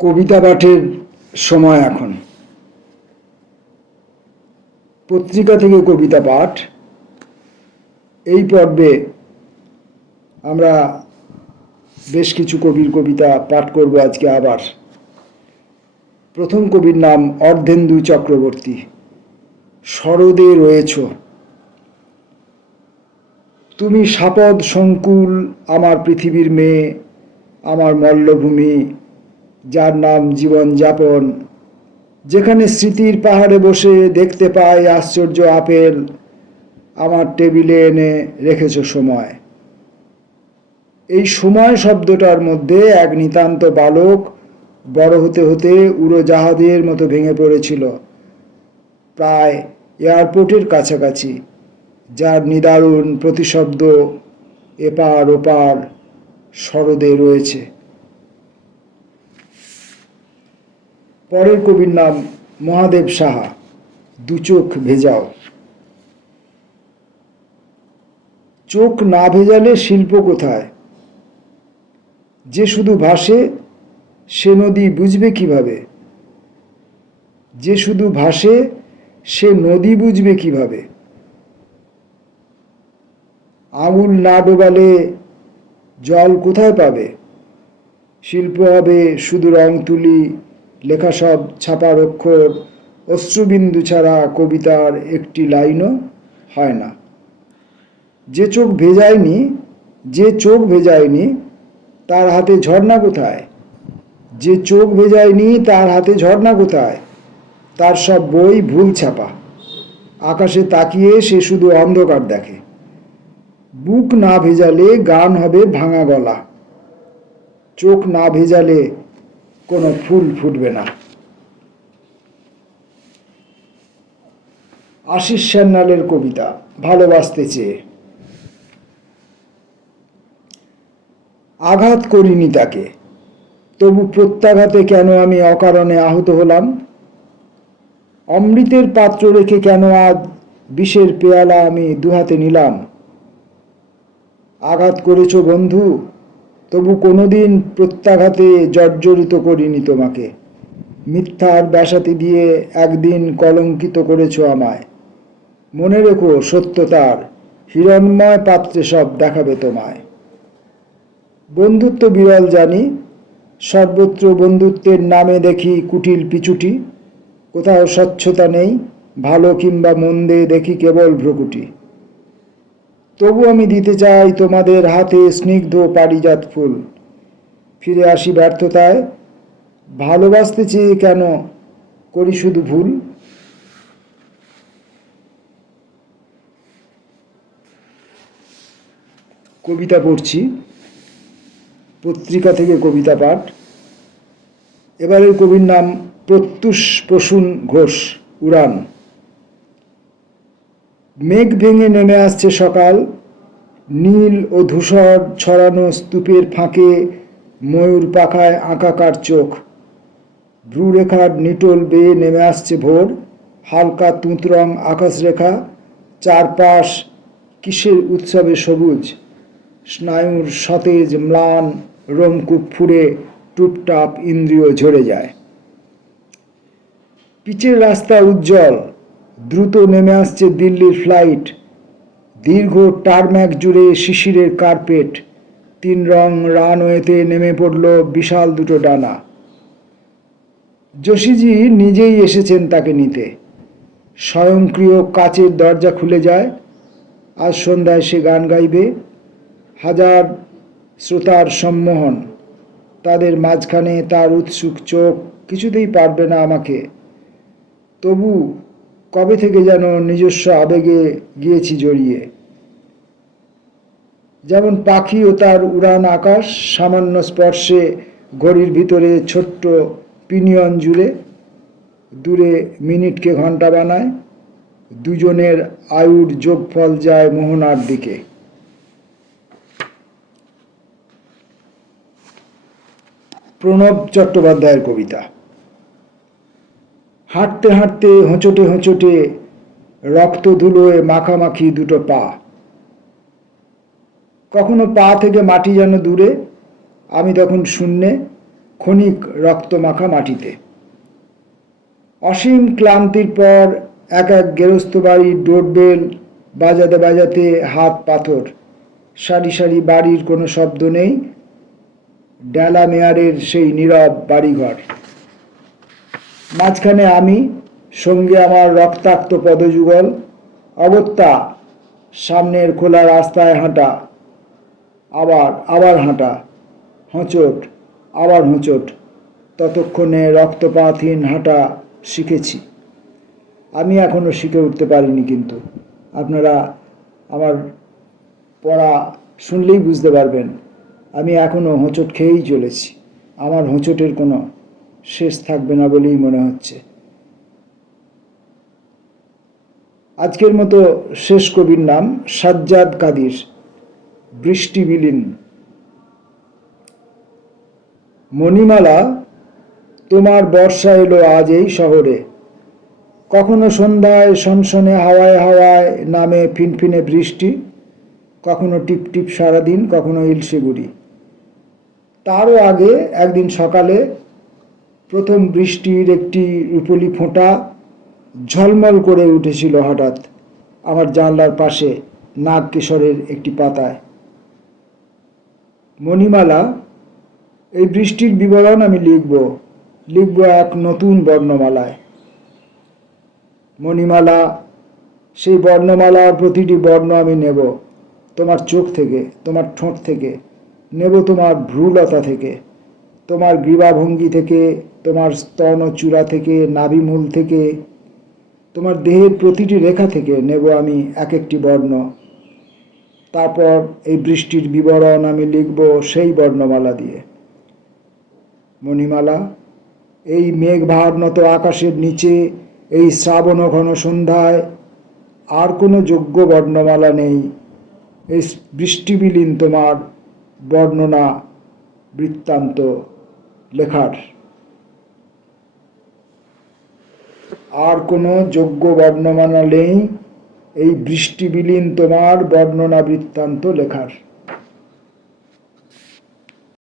কবিতা পাঠের সময় এখন। পত্রিকা থেকে কবিতা পাঠ এই পর্বে আমরা বেশ কিছু কবির কবিতা পাঠ করব আজকে আবার। প্রথম কবির নাম অর্ধেন্দু চক্রবর্তী। শরদে রয়েছ, তুমি সাপদ সংকুল আমার পৃথিবীর মেয়ে, আমার মল্লভূমি, যার নাম জীবন যাপন, যেখানে স্মৃতির পাহাড়ে বসে দেখতে পাই আশ্চর্য আপেল, আমার টেবিলে এনে রেখেছ সময়। এই সময় শব্দটার মধ্যে এক নিতান্ত বালক বড় হতে হতে উড়োজাহাজের মতো ভেঙে পড়েছিল প্রায় এয়ারপোর্টের কাছাকাছি, যার নিদারুণ প্রতিশব্দ এপার ওপার শরদে রয়েছে। পরের কবির নাম মহাদেব সাহা। দু চোখ ভেজাও। চোখ না ভেজালে শিল্প কোথায়? যে শুধু ভাসে সে নদী বুঝবে কিভাবে? যে শুধু ভাসে সে নদী বুঝবে কিভাবে? আঙুল না ডোবালে জল কোথায় পাবে? শিল্প হবে শুধু রং তুলি, লেখা সব ছাপার অক্ষর, অশ্রুবিন্দু ছাড়া কবিতার একটি লাইনও হয় না। যে চোখ ভেজায়নি তার হাতে ঝর্ণা কোথায়? যে চোখ ভেজায়নি তার হাতে ঝর্ণা কোথায়? তার সব বই ভুল ছাপা। আকাশে তাকিয়ে সে শুধু অন্ধকার দেখে। বুক না ভেজালে গান হবে ভাঙা গলা। চোখ না ভেজালে কোনো ফুল ফুটবে না। আশিস সান্যালের কবিতা ভালোবাসতে চেয়ে। আঘাত করিনি তাকে, তবু প্রত্যাঘাতে কেন আমি অকারণে আহত হলাম? অমৃতের পাত্র রেখে কেন আজ বিষের পেয়ালা আমি দুহাতে নিলাম? আঘাত করেছ বন্ধু, তবু কোনোদিন প্রত্যাঘাতে জর্জরিত করিনি তোমাকে। মিথ্যার ব্যাসাতি দিয়ে একদিন কলঙ্কিত করেছ আমায়। মনে রেখো সত্যতার হিরণ্ময় পাত্রে সব দেখাবে তোমায়। বন্ধুত্ব বিরল জানি, সর্বত্র বন্ধুত্বের নামে দেখি কুটিল পিছুটি। কোথাও স্বচ্ছতা নেই, ভালো কিংবা মন্দে দেখি কেবল ভ্রুকুটি। তবু আমি দিতে চাই তোমাদের হাতে স্নিগ্ধ পারিজাত ফুল। ফিরে আসি ব্যর্থতায়, ভালোবাসতে চেয়ে কেন করি শুধু ভুল? কবিতা পড়ছি, পত্রিকা থেকে কবিতা পাঠ। এবারের কবির নাম প্রত্যুষ প্রসূন ঘোষ। উড়ান। মেঘ ভেঙে নেমে আসছে সকাল, নীল ও ধূসর ছড়ানো স্তূপের ফাঁকে ময়ূর পাখায় আঁকাকার চোখ। ভ্রুরেখার নিটোল বেয়ে নেমে আসছে ভোর, হালকা তুঁতরং আকাশরেখা, চারপাশ কিসের উৎসবে সবুজ। স্নায়ুর সতেজ ম্লান রোমকূপ ফুঁড়ে টুপটাপ ইন্দ্রিয় ঝরে যায়। পিচের রাস্তা উজ্জ্বল, দ্রুত নেমে আসছে দিল্লির ফ্লাইট। দীর্ঘ টারম্যাক জুড়ে শিশিরের কার্পেট, 3 রং রানওয়েতে নেমে পড়ল বিশাল দুটো ডানা। যোশীজি নিজেই এসেছেন তাকে নিতে। স্বয়ংক্রিয় কাচের দরজা খুলে যায়। আজ সন্ধ্যায় সে গান গাইবে। হাজার শ্রোতার সম্মোহন, তাদের মাঝখানে তার উৎসুক চোখ কিছুতেই পারবে না আমাকে। তবু কবে থেকে যেন নিজস্ব আবেগে গিয়েছি জড়িয়ে। যেমন পাখি ও তার উড়ান আকাশ, সামান্য স্পর্শে ঘড়ির ভিতরে ছোট্ট পিনিয়ন জুড়ে দূরে মিনিটকে ঘন্টা বানায়। দুজনের আয়ুর যোগফল যায় মোহনার দিকে। প্রণব চট্টোপাধ্যায়ের কবিতা। হাঁটতে হাঁটতে হোঁচটে হোঁচটে রক্ত ধুলোয় মাখামাখি দুটো পা। কখনো পা থেকে মাটি যেন দূরে, আমি তখন শূন্যে ক্ষণিক রক্তমাখা মাটিতে। অসীম ক্লান্তির পর এক এক গেরস্ত বাড়ির ডোরবেল বাজাতে বাজাতে হাত পাথর। সারি সারি বাড়ির কোনো শব্দ নেই, ডেলা মেয়ারের সেই নীরব বাড়িঘর। মাঝখানে আমি, সঙ্গে আমার রক্তাক্ত পদযুগল। অগত্যা সামনের খোলা রাস্তায় হাঁটা, আবার হাঁটা, হোঁচট, আবার হোঁচট। ততক্ষণে রক্তপাতহীন হাঁটা শিখেছি। আমি এখনো শিখে উঠতে পারিনি, কিন্তু আপনারা আমার পড়া শুনলেই বুঝতে পারবেন আমি এখনো হোঁচট খেয়েই চলেছি। আমার হোঁচটের কোনো শেষ থাকবে না বলেই মনে হচ্ছে। আজকের মতো শেষ কবির নাম সাজ্জাদ কাদির, বৃষ্টি বিলীন। মণিমালা, তোমার বর্ষা এলো আজ এই শহরে। কখনো সন্ধ্যায় সনসনে হাওয়ায় হাওয়ায় নামে ফিনফিনে বৃষ্টি, কখনো টিপ টিপ সারাদিন, কখনো ইলশে গুড়ি। তারও আগে একদিন সকালে প্রথম বৃষ্টির একটি রুপোলি ফোঁটা ঝলমল করে উঠেছিল হঠাৎ আমার জানলার পাশে নাগকেশরের একটি পাতায়। মণিমালা, এই বৃষ্টির বিবরণ আমি লিখব এক নতুন বর্ণমালায়। মণিমালা, সেই বর্ণমালার প্রতিটি বর্ণ আমি নেব তোমার চোখ থেকে, তোমার ঠোঁট থেকে, নেব তোমার ভ্রূলতা থেকে, তোমার গ্রীবাভঙ্গি থেকে, তোমার স্তন চূড়া থেকে, নাভিমূল থেকে, তোমার দেহের প্রতিটি রেখা থেকে নেব আমি এক একটি বর্ণ। তারপর এই বৃষ্টির বিবরণ আমি লিখব সেই বর্ণমালা দিয়ে। মণিমালা, এই মেঘভারনত আকাশের নিচে, এই শ্রাবণ ঘন সন্ধ্যায় আর কোনো যোগ্য বর্ণমালা নেই এই বৃষ্টিবিলীন তোমার বর্ণনা বৃত্তান্ত লেখার। আর কোনো যোগ্য বর্ণমালা নেই এই বৃষ্টিবিলীন তোমার বর্ণনা বৃত্তান্ত লেখার।